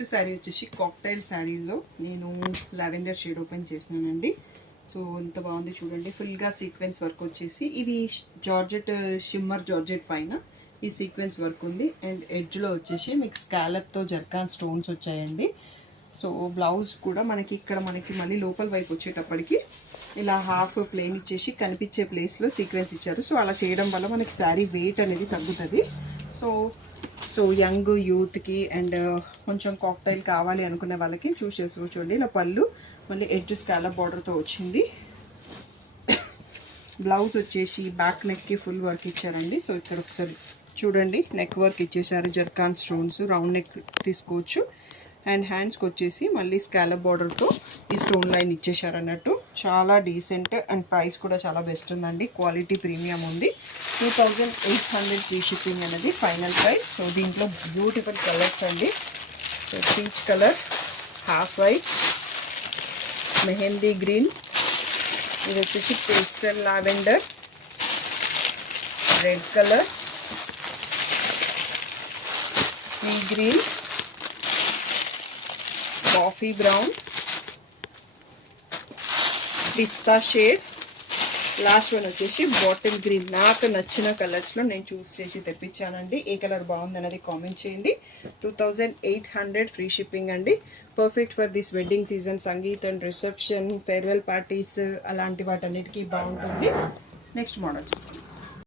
Next sari వచ్చేసి cocktail శారీలో నేను లావెండర్ షేడ్ ఓపెన్ చేసినానండి. సో ఎంత బాగుంది చూడండి, ఫుల్గా సీక్వెన్స్ వర్క్ వచ్చేసి ఇది జార్జెట్ షిమ్మర్ జార్జెట్ పైన ఈ సీక్వెన్స్ వర్క్ ఉంది. అండ్ ఎడ్జ్లో వచ్చేసి మీకు స్కాలప్తో జర్కాన్ స్టోన్స్ వచ్చాయండి. సో బ్లౌజ్ కూడా మనకి ఇక్కడ మళ్ళీ లోపల వైపు వచ్చేటప్పటికి ఇలా హాఫ్ ప్లేన్ ఇచ్చేసి కనిపించే ప్లేస్లో సీక్వెన్స్ ఇచ్చారు. సో అలా చేయడం వల్ల మనకి శారీ వెయిట్ అనేది తగ్గుతుంది. సో యంగ్ యూత్కి అండ్ కొంచెం కాక్టైల్ కావాలి అనుకునే వాళ్ళకి చూస్ చేసుకోవచ్చు. చూడండి ఇలా పళ్ళు మళ్ళీ ఎడ్జ్ స్కాలప్ బార్డర్తో వచ్చింది. బ్లౌజ్ వచ్చేసి బ్యాక్ నెక్కి ఫుల్ వర్క్ ఇచ్చారండి. సో ఇక్కడ ఒకసారి చూడండి, నెక్ వర్క్ ఇచ్చేసారు, జర్కాన్ స్టోన్స్, రౌండ్ నెక్ తీసుకోవచ్చు. అండ్ హ్యాండ్స్కి వచ్చేసి మళ్ళీ స్కాలప్ బార్డర్తో ఈ స్టోన్ లైన్ ఇచ్చేసారు అన్నట్టు. చాలా డీసెంట్ అండ్ ప్రైస్ కూడా చాలా బెస్ట్ ఉందండి, క్వాలిటీ ప్రీమియం ఉంది. 2800 ఫ్రీ షిప్పింగ్ అనేది ఫైనల్ ప్రైస్. సో దీంట్లో బ్యూటిఫుల్ కలర్స్ అండి. So peach colour, half white, mehendi green, ఇది వచ్చేసి pastel lavender, red colour, sea green, coffee brown, pista shade, last one వచ్చేసి బాటిల్ గ్రీన్. నాకు నచ్చిన కలర్స్లో నేను చూస్ చేసి తెప్పించానండి. ఏ కలర్ బాగుంది అనేది కామెంట్ చేయండి. 2800 ఫ్రీ షిప్పింగ్ అండి. Perfect for this wedding season, sangeet and reception, farewell parties అలాంటి వాటన్నిటికీ బాగుంటుంది. నెక్స్ట్ మోడల్ చూస్తాం.